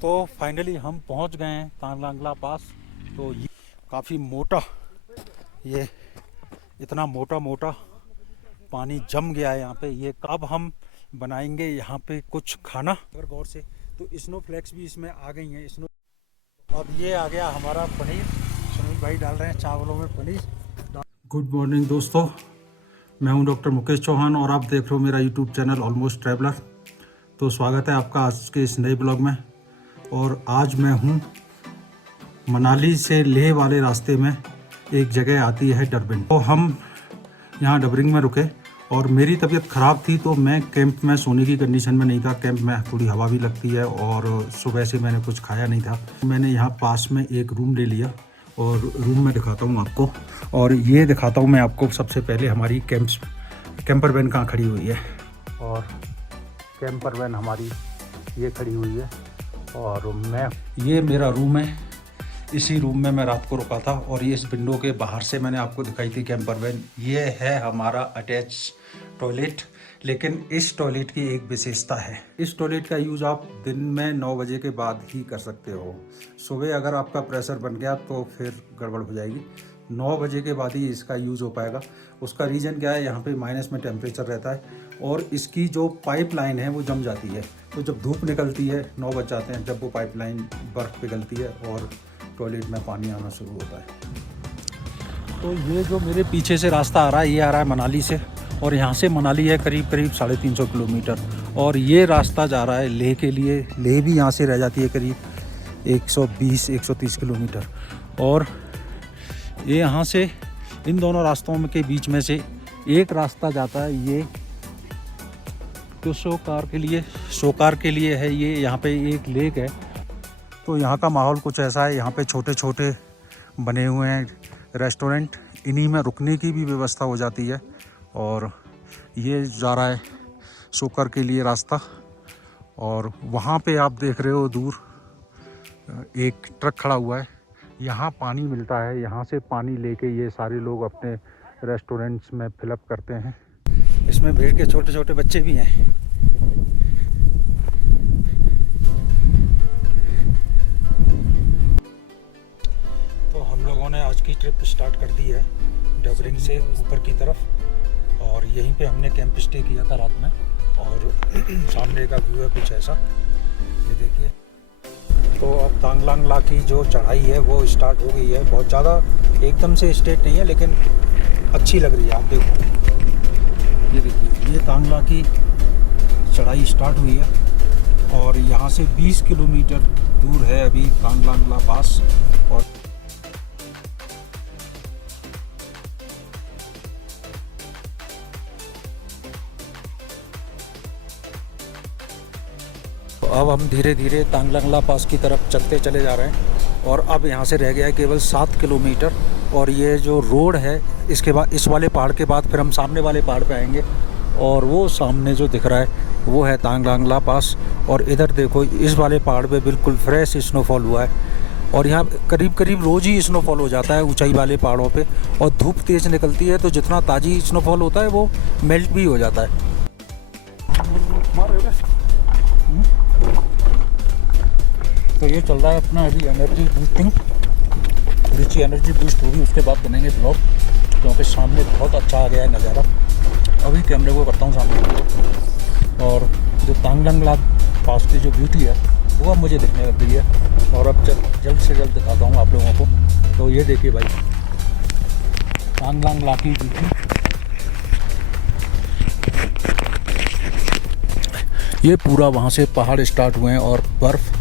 तो फाइनली हम पहुंच गए हैं तांगलांगला पास। तो ये काफ़ी मोटा, ये इतना मोटा मोटा पानी जम गया है यहाँ पे। ये कब हम बनाएंगे यहाँ पे कुछ खाना अगर गौर से, तो स्नो फ्लैक्स भी इसमें आ गई हैं। स्नो अब ये आ गया हमारा पनीर। सुनील भाई डाल रहे हैं चावलों में पनीर। गुड मॉर्निंग दोस्तों, मैं हूं डॉक्टर मुकेश चौहान और आप देख रहे हो मेरा यूट्यूब चैनल ऑलमोस्ट ट्रैवलर। तो स्वागत है आपका आज के इस नए ब्लॉग में। और आज मैं हूं मनाली से लेह वाले रास्ते में, एक जगह आती है डरबिन। तो हम यहाँ डबरिंग में रुके और मेरी तबीयत ख़राब थी तो मैं कैंप में सोने की कंडीशन में नहीं था। कैंप में थोड़ी हवा भी लगती है और सुबह से मैंने कुछ खाया नहीं था। मैंने यहाँ पास में एक रूम ले लिया और रूम में दिखाता हूँ आपको। और ये दिखाता हूँ मैं आपको सबसे पहले हमारी कैंपर वैन कहाँ खड़ी हुई है। और कैंपर वैन हमारी ये खड़ी हुई है और ये मेरा रूम है। इसी रूम में मैं रात को रुका था और ये इस विंडो के बाहर से मैंने आपको दिखाई थी कैंपर वैन। ये है हमारा अटैच टॉयलेट। लेकिन इस टॉयलेट की एक विशेषता है, इस टॉयलेट का यूज़ आप दिन में 9 बजे के बाद ही कर सकते हो। सुबह अगर आपका प्रेशर बन गया तो फिर गड़बड़ हो जाएगी। 9 बजे के बाद ही इसका यूज़ हो पाएगा। उसका रीज़न क्या है, यहाँ पे माइनस में टेम्परेचर रहता है और इसकी जो पाइप लाइन है वो जम जाती है। तो जब धूप निकलती है 9 बज जाते हैं, जब वो पाइप लाइन बर्फ़ पिघलती है और टॉयलेट में पानी आना शुरू होता है। तो ये जो मेरे पीछे से रास्ता आ रहा है, ये आ रहा है मनाली से और यहाँ से मनाली है करीब 350 किलोमीटर। और ये रास्ता जा रहा है लेह के लिए। लेह भी यहाँ से रह जाती है करीब 120-130 किलोमीटर। और ये यहाँ से इन दोनों रास्तों के बीच में से एक रास्ता जाता है, ये तो सोकार के लिए है। ये यहाँ पे एक लेक है। तो यहाँ का माहौल कुछ ऐसा है, यहाँ पे छोटे छोटे बने हुए हैं रेस्टोरेंट, इन्हीं में रुकने की भी व्यवस्था हो जाती है। और ये जा रहा है सोकर के लिए रास्ता। और वहाँ पे आप देख रहे हो दूर एक ट्रक खड़ा हुआ है। यहाँ पानी मिलता है, यहाँ से पानी लेके ये सारे लोग अपने रेस्टोरेंट्स में फिलअप करते हैं। इसमें भीड़ के छोटे छोटे बच्चे भी हैं। तो हम लोगों ने आज की ट्रिप स्टार्ट कर दी है डबरिंग से ऊपर की तरफ। और यहीं पे हमने कैंप स्टे किया था रात में। और सामने का व्यू है कुछ ऐसा, ये देखिए। तो अब तांगलांगला की जो चढ़ाई है वो स्टार्ट हो गई है। बहुत ज़्यादा एकदम से स्ट्रेट नहीं है लेकिन अच्छी लग रही है। आप देखो, ये देखिए, ये तांगला की चढ़ाई स्टार्ट हुई है और यहाँ से 20 किलोमीटर दूर है अभी तांगलांगला पास। और तो अब हम धीरे धीरे तांगलांगला पास की तरफ चलते चले जा रहे हैं। और अब यहाँ से रह गया है केवल 7 किलोमीटर। और ये जो रोड है, इसके बाद इस वाले पहाड़ के बाद फिर हम सामने वाले पहाड़ पे आएंगे। और वो सामने जो दिख रहा है वो है तांगलांगला पास। और इधर देखो, इस वाले पहाड़ पे बिल्कुल फ्रेश स्नोफॉल हुआ है। और यहाँ करीब करीब रोज़ ही स्नोफॉल हो जाता है ऊंचाई वाले पहाड़ों पे। और धूप तेज़ निकलती है तो जितना ताज़ी स्नोफॉल होता है वो मेल्ट भी हो जाता है। तो ये चल रहा है अपना अभी एनर्जी बूस्टिंग। थोड़ी सी एनर्जी बूस्ट होगी उसके बाद बनेंगे ब्लॉग, क्योंकि सामने बहुत अच्छा आ गया है नज़ारा। अभी कैमरे को करता हूँ सामने। और जो तांगलांगला पास की जो ब्यूटी है वो अब मुझे दिखने लग गई है। और अब जल्द से जल्द दिखाता हूँ आप लोगों को। तो ये देखिए भाई, तांगलांगला की ब्यूटी। ये पूरा वहाँ से पहाड़ स्टार्ट हुए हैं और बर्फ़,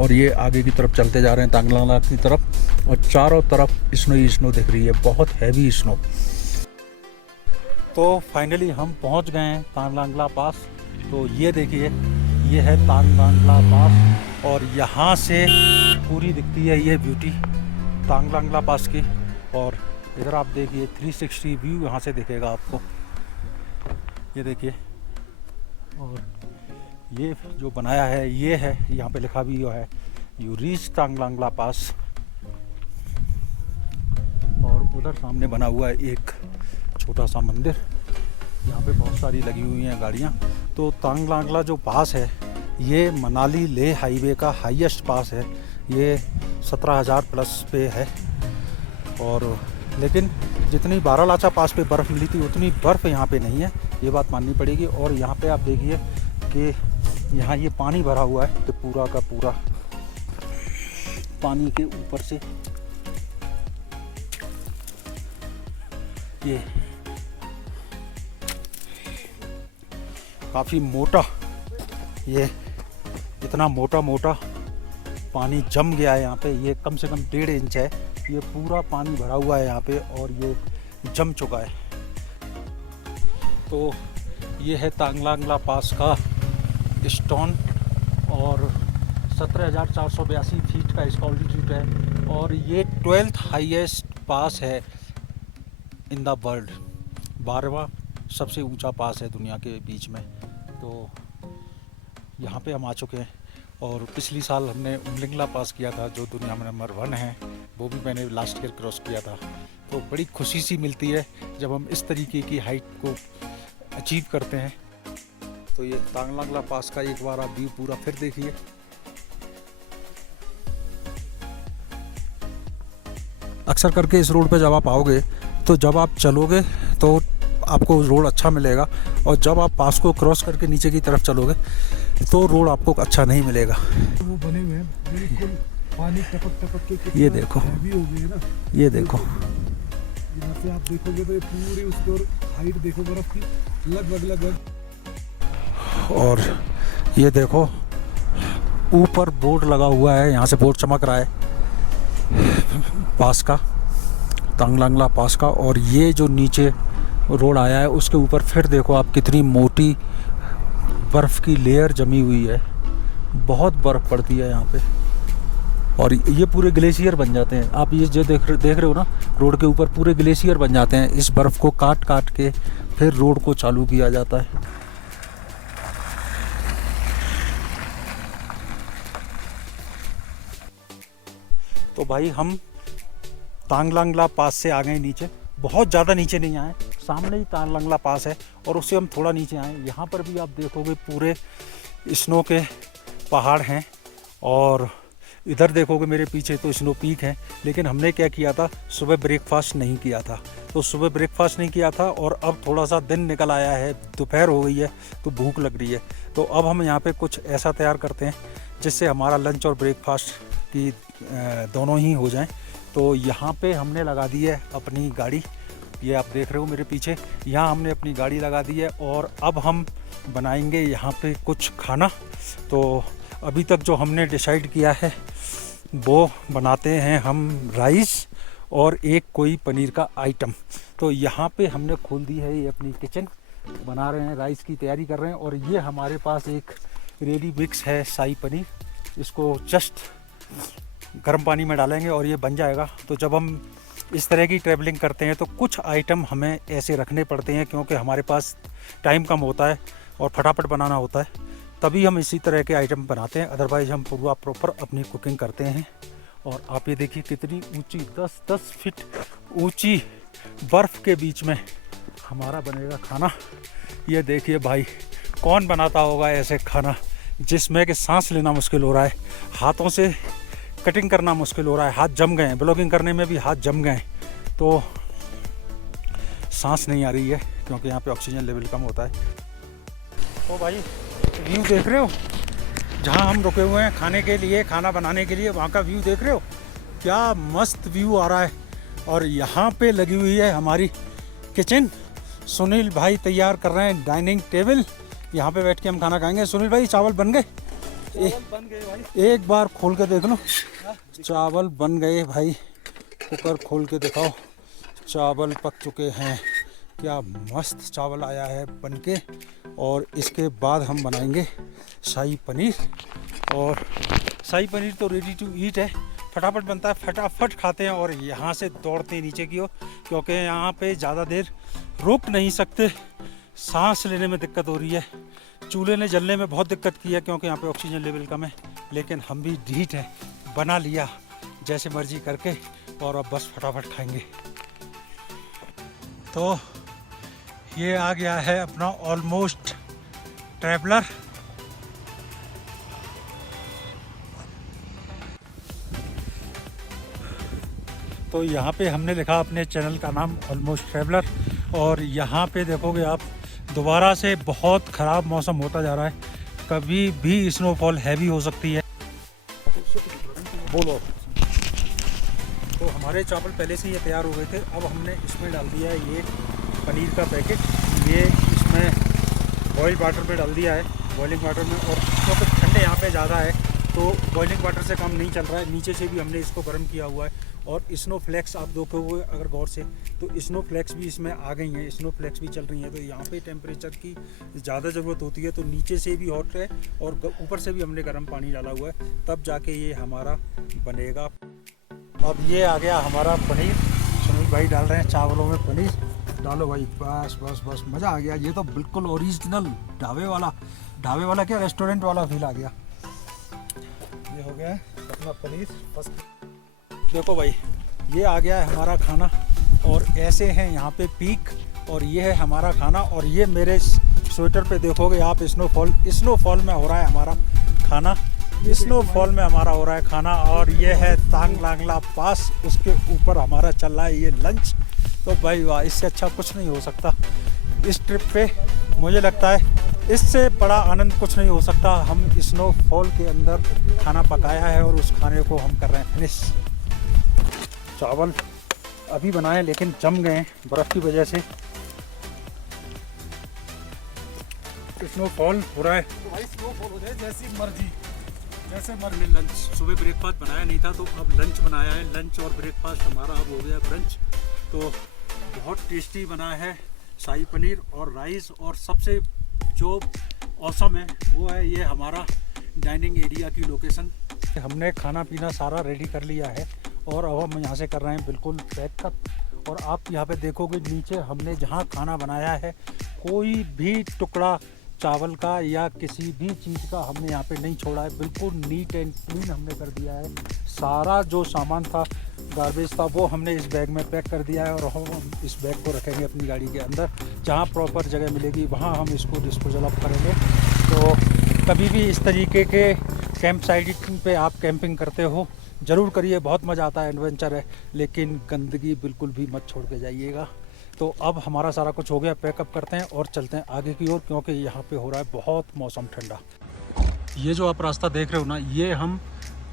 और ये आगे की तरफ चलते जा रहे हैं तांगलांगला की तरफ। और चारों तरफ स्नो ही स्नो दिख रही है, बहुत हैवी स्नो। तो फाइनली हम पहुंच गए हैं तांगलांगला पास। तो ये देखिए, ये है तांगलांगला पास और यहाँ से पूरी दिखती है ये ब्यूटी तांगलांगला पास की। और इधर आप देखिए 360 व्यू यहाँ से दिखेगा आपको, ये देखिए। और ये जो बनाया है ये है, यहाँ पे लिखा भी हुआ है यू रीच तांगलांगला पास। और उधर सामने बना हुआ है एक छोटा सा मंदिर, यहाँ पे बहुत सारी लगी हुई हैं गाड़ियाँ। तो तांगलांगला जो पास है ये मनाली लेह हाईवे का हाईएस्ट पास है। ये 17,000 प्लस पे है। और लेकिन जितनी बारालाचा पास पे बर्फ़ मिली थी उतनी बर्फ़ यहाँ पे नहीं है, ये बात माननी पड़ेगी। और यहाँ पे आप देखिए कि यहाँ ये पानी भरा हुआ है, तो पूरा का पूरा पानी के ऊपर से ये काफ़ी मोटा, ये इतना मोटा मोटा पानी जम गया है यहाँ पे। ये कम से कम 1.5 इंच है, ये पूरा पानी भरा हुआ है यहाँ पे और ये जम चुका है। तो ये है तांगलांगला पास का स्टोन और 17,482 फीट का इसका ऑल्टीट्यूड है और ये 12th हाईएस्ट पास है इन द वर्ल्ड। 12वां सबसे ऊंचा पास है दुनिया के बीच में। तो यहाँ पे हम आ चुके हैं और पिछली साल हमने उमलिंगला पास किया था जो दुनिया में नंबर 1 है, वो भी मैंने लास्ट ईयर क्रॉस किया था। तो बड़ी खुशी सी मिलती है जब हम इस तरीके की हाइट को अचीव करते हैं। तो ये तांगलांगला पास का एक बार आप व्यू पूरा फिर देखिए। अक्सर करके इस रोड पे जब आप आओगे तो जब आप चलोगे तो आपको रोड अच्छा मिलेगा और जब आप पास को क्रॉस करके नीचे की तरफ चलोगे तो रोड आपको अच्छा नहीं मिलेगा। वो बने हुए हैं बिल्कुल पानी टपक टपक के, ये देखो, हैवी हो गए ना। ये देखो, यहाँ से आप देखोगे तो ये पूरी उसकी और हाइट देखो बर्फ की लगभग। और ये देखो ऊपर बोर्ड लगा हुआ है, यहाँ से बोर्ड चमक रहा है पास का, तांगलांगला पास का। और ये जो नीचे रोड आया है उसके ऊपर फिर देखो आप कितनी मोटी बर्फ़ की लेयर जमी हुई है, बहुत बर्फ़ पड़ती है यहाँ पे और ये पूरे ग्लेशियर बन जाते हैं। आप ये जो देख रहे हो ना, रोड के ऊपर पूरे ग्लेशियर बन जाते हैं। इस बर्फ़ को काट काट के फिर रोड को चालू किया जाता है। तो भाई हम तांगलांगला पास से आ गए नीचे, बहुत ज़्यादा नीचे नहीं आए, सामने ही तांगलांगला पास है और उससे हम थोड़ा नीचे आए। यहाँ पर भी आप देखोगे पूरे स्नो के पहाड़ हैं और इधर देखोगे मेरे पीछे तो स्नो पीक है। लेकिन हमने क्या किया था, सुबह ब्रेकफास्ट नहीं किया था, तो सुबह ब्रेकफास्ट नहीं किया था और अब थोड़ा सा दिन निकल आया है, दोपहर हो गई है तो भूख लग रही है। तो अब हम यहाँ पे कुछ ऐसा तैयार करते हैं जिससे हमारा लंच और ब्रेकफास्ट की दोनों ही हो जाएं। तो यहाँ पे हमने लगा दी है अपनी गाड़ी, ये आप देख रहे हो मेरे पीछे, यहाँ हमने अपनी गाड़ी लगा दी है और अब हम बनाएंगे यहाँ पे कुछ खाना। तो अभी तक जो हमने डिसाइड किया है वो बनाते हैं हम राइस और एक कोई पनीर का आइटम। तो यहाँ पे हमने खोल दी है ये अपनी किचन, बना रहे हैं, राइस की तैयारी कर रहे हैं। और ये हमारे पास एक रेडी मिक्स है शाही पनीर, इसको जस्ट गर्म पानी में डालेंगे और ये बन जाएगा। तो जब हम इस तरह की ट्रैवलिंग करते हैं तो कुछ आइटम हमें ऐसे रखने पड़ते हैं क्योंकि हमारे पास टाइम कम होता है और फटाफट बनाना होता है, तभी हम इसी तरह के आइटम बनाते हैं। अदरवाइज़ हम पूरा प्रॉपर अपनी कुकिंग करते हैं। और आप ये देखिए कितनी ऊंची 10-10 फीट ऊंची बर्फ़ के बीच में हमारा बनेगा खाना। ये देखिए भाई, कौन बनाता होगा ऐसे खाना जिसमें कि सांस लेना मुश्किल हो रहा है, हाथों से कटिंग करना मुश्किल हो रहा है, हाथ जम गए हैं, ब्लॉगिंग करने में भी हाथ जम गए हैं, तो सांस नहीं आ रही है क्योंकि यहाँ पे ऑक्सीजन लेवल कम होता है। तो भाई व्यू देख रहे हो, जहाँ हम रुके हुए हैं खाने के लिए, खाना बनाने के लिए, वहाँ का व्यू देख रहे हो, क्या मस्त व्यू आ रहा है। और यहाँ पे लगी हुई है हमारी किचन, सुनील भाई तैयार कर रहे हैं डाइनिंग टेबल, यहाँ पे बैठ के हम खाना खाएंगे। सुनील भाई चावल बन गए? बन गए भाई, एक बार खोल के देख लो, चावल बन गए भाई, कुकर खोल के दिखाओ, चावल पक चुके हैं, क्या मस्त चावल आया है बन के। और इसके बाद हम बनाएंगे शाही पनीर, और शाही पनीर तो रेडी टू ईट है, फटाफट बनता है, फटाफट खाते हैं और यहाँ से दौड़ते हैं नीचे की ओर क्योंकि यहाँ पे ज़्यादा देर रुक नहीं सकते, सांस लेने में दिक्कत हो रही है। चूल्हे ने जलने में बहुत दिक्कत की है क्योंकि यहाँ पे ऑक्सीजन लेवल कम है, लेकिन हम भी ढीठ हैं, बना लिया जैसे मर्जी करके और अब बस फटाफट खाएंगे। तो ये आ गया है अपना ऑलमोस्ट ट्रैवलर, तो यहाँ पे हमने लिखा अपने चैनल का नाम ऑलमोस्ट ट्रैवलर, और यहाँ पे देखोगे आप दोबारा से बहुत ख़राब मौसम होता जा रहा है, कभी भी स्नोफॉल हैवी हो सकती है। बोलो। तो हमारे चावल पहले से ये तैयार हो गए थे, अब हमने इसमें डाल दिया है ये पनीर का पैकेट, ये इसमें बॉयल वाटर में डाल दिया है, बॉइलिंग वाटर में। और क्योंकि ठंडे यहाँ पे ज़्यादा है तो बॉइलिंग वाटर से काम नहीं चल रहा है, नीचे से भी हमने इसको गर्म किया हुआ है। और स्नो फ्लैक्स आप देखोगे अगर गौर से तो स्नो फ्लैक्स भी इसमें आ गई हैं, स्नो फ्लैक्स भी चल रही हैं। तो यहाँ पे टेम्परेचर की ज़्यादा ज़रूरत होती है, तो नीचे से भी हॉट है और ऊपर से भी हमने गर्म पानी डाला हुआ है, तब जाके ये हमारा बनेगा। अब ये आ गया हमारा पनीर, सुनील भाई डाल रहे हैं चावलों में पनीर। डालो भाई, बस बस बस, मज़ा आ गया। ये तो बिल्कुल ओरिजिनल ढाबे वाला क्या, रेस्टोरेंट वाला फील आ गया। ये हो गया अपना पनीर फर्स्ट। देखो भाई, ये आ गया है हमारा खाना, और ऐसे हैं यहाँ पे पीक, और ये है हमारा खाना। और ये मेरे स्वेटर पे देखोगे आप स्नोफॉल में हो रहा है हमारा खाना, स्नोफॉल में हमारा हो रहा है खाना। और ये है तांग लांगला पास, उसके ऊपर हमारा चल रहा है ये लंच। तो भाई वाह, इससे अच्छा कुछ नहीं हो सकता इस ट्रिप पे। मुझे लगता है इससे बड़ा आनंद कुछ नहीं हो सकता। हम स्नोफॉल के अंदर खाना पकाया है और उस खाने को हम कर रहे हैं फिनिश। चावल अभी बनाए लेकिन जम गए बर्फ़ की वजह से। स्नोफॉल हो रहा है तो भाई स्नोफॉल हो जाए जैसी मर्जी, जैसे मर्जी। लंच सुबह ब्रेकफास्ट बनाया नहीं था, तो अब लंच बनाया है। लंच और ब्रेकफास्ट हमारा अब हो गया ब्रंच। तो बहुत टेस्टी बना है शाही पनीर और राइस, और सबसे जो औसम है वो है ये हमारा डाइनिंग एरिया की लोकेशन। हमने खाना पीना सारा रेडी कर लिया है, और अब हम यहाँ से कर रहे हैं बिल्कुल पैकअप। और आप यहाँ पे देखोगे नीचे हमने जहाँ खाना बनाया है, कोई भी टुकड़ा चावल का या किसी भी चीज़ का हमने यहाँ पे नहीं छोड़ा है। बिल्कुल नीट एंड क्लीन हमने कर दिया है। सारा जो सामान था, गार्बेज था, वो हमने इस बैग में पैक कर दिया है, और हम इस बैग को रखेंगे अपनी गाड़ी के अंदर। जहाँ प्रॉपर जगह मिलेगी वहाँ हम इसको डिस्पोजल अप करेंगे। तो कभी भी इस तरीके के कैंप साइटिंग पे आप कैंपिंग करते हो ज़रूर करिए, बहुत मज़ा आता है, एडवेंचर है, लेकिन गंदगी बिल्कुल भी मत छोड़ के जाइएगा। तो अब हमारा सारा कुछ हो गया, पैकअप करते हैं और चलते हैं आगे की ओर, क्योंकि यहाँ पे हो रहा है बहुत मौसम ठंडा। ये जो आप रास्ता देख रहे हो ना, ये हम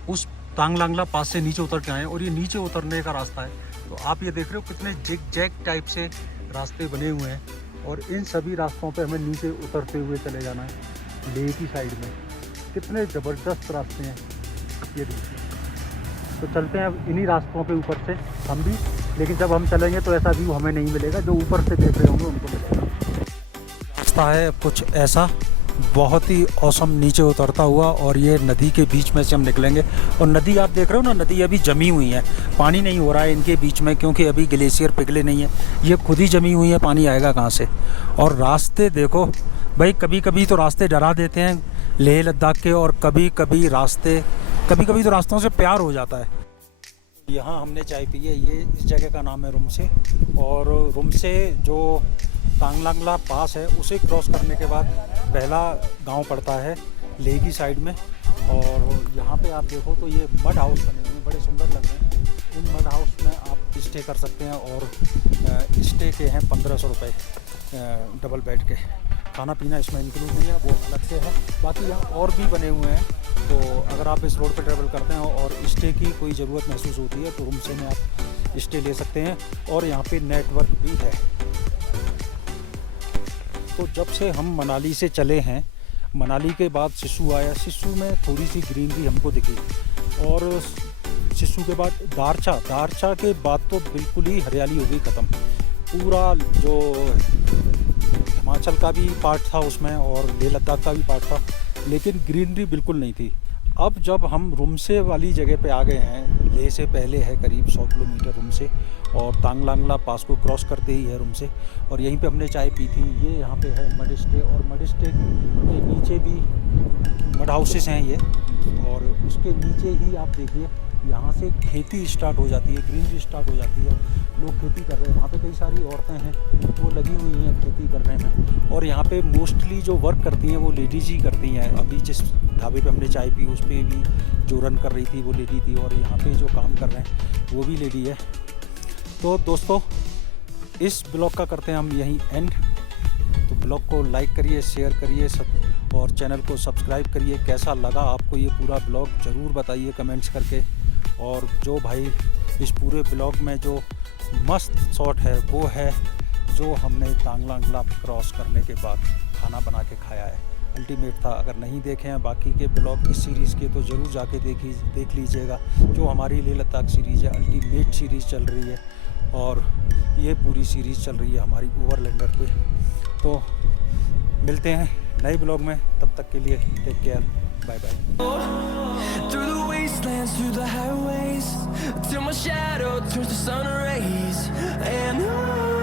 उस तांग लांगला पास से नीचे उतर के आए हैं, और ये नीचे उतरने का रास्ता है। तो आप ये देख रहे हो कितने जिग जैग टाइप से रास्ते बने हुए हैं, और इन सभी रास्तों पे हमें नीचे उतरते हुए चले जाना है। लेह की साइड में कितने ज़बरदस्त रास्ते हैं ये देखिए। तो चलते हैं अब इन्हीं रास्तों पे ऊपर से हम भी, लेकिन जब हम चलेंगे तो ऐसा व्यू हमें नहीं मिलेगा, जो ऊपर से देख रहे होंगे उनको मिलेगा। रास्ता है कुछ ऐसा, बहुत ही औसम नीचे उतरता हुआ, और ये नदी के बीच में से हम निकलेंगे। और नदी आप देख रहे हो ना, नदी अभी जमी हुई है, पानी नहीं हो रहा है इनके बीच में, क्योंकि अभी ग्लेशियर पिघले नहीं है, ये खुद ही जमी हुई है, पानी आएगा कहाँ से। और रास्ते देखो भाई, कभी कभी तो रास्ते डरा देते हैं लेह लद्दाख के, और कभी कभी तो रास्तों से प्यार हो जाता है। यहाँ हमने चाय पी है, ये इस जगह का नाम है रुमसे, और रुमसे जो तांग लांगला पास है उसे क्रॉस करने के बाद पहला गांव पड़ता है लेह की साइड में। और यहाँ पे आप देखो तो ये मड हाउस बने हुए हैं, बड़े सुंदर लग रहे हैं। इन मड हाउस में आप स्टे कर सकते हैं, और स्टे के हैं 1500 रुपये डबल बेड के। खाना पीना इसमें इंक्लूड नहीं है, वो अलग से है। बाकी यहाँ और भी बने हुए हैं, तो अगर आप इस रोड पे ट्रैवल करते हैं और स्टे की कोई ज़रूरत महसूस होती है तो रूमसे में आप स्टे ले सकते हैं, और यहाँ पे नेटवर्क भी है। तो जब से हम मनाली से चले हैं, मनाली के बाद सिस्सू आया, सिस्सू में थोड़ी सी ग्रीनरी हमको दिखी, और सिस्सू के बाद दारचा के बाद तो बिल्कुल ही हरियाली हो गई ख़त्म। पूरा जो हिमाचल का भी पार्ट था उसमें, और लेह लद्दाख का भी पार्ट था, लेकिन ग्रीनरी बिल्कुल नहीं थी। अब जब हम रुमसे वाली जगह पे आ गए हैं, लेह से पहले है करीब 100 किलोमीटर रुमसे, और तांग लांगला पास को क्रॉस करते ही है रुमसे, और यहीं पे हमने चाय पी थी। ये यहाँ पे है मड स्टे, और मड स्टे के नीचे भी मड हाउसेस हैं ये, और उसके नीचे ही आप देखिए यहाँ से खेती स्टार्ट हो जाती है, ग्रीनरी स्टार्ट हो जाती है, लोग खेती कर रहे हैं। वहाँ पे कई सारी औरतें हैं, वो लगी हुई हैं खेती करने में, और यहाँ पे मोस्टली जो वर्क करती हैं वो लेडीज़ ही करती हैं। अभी जिस ढाबे पे हमने चाय पी, उस पर भी जो रन कर रही थी वो लेडी थी, और यहाँ पे जो काम कर रहे हैं वो भी लेडी है। तो दोस्तों इस ब्लॉग का करते हैं हम यहीं एंड। तो ब्लॉग को लाइक करिए, शेयर करिए सब, और चैनल को सब्सक्राइब करिए। कैसा लगा आपको ये पूरा ब्लॉग ज़रूर बताइए कमेंट्स करके। और जो भाई इस पूरे ब्लॉग में जो मस्त शॉट है वो है जो हमने तांगलांगला क्रॉस करने के बाद खाना बना के खाया है। अल्टीमेट था। अगर नहीं देखे हैं बाकी के ब्लॉग इस सीरीज़ के तो ज़रूर जाके देख लीजिएगा। जो हमारी लेह लद्दाख सीरीज़ है, अल्टीमेट सीरीज़ चल रही है, और ये पूरी सीरीज़ चल रही है हमारी ओवरलैंडर पे। तो मिलते हैं नए ब्लॉग में, तब तक के लिए take care, bye bye. Through the wastelands, through the highways, till my shadow turns to sun rays, and on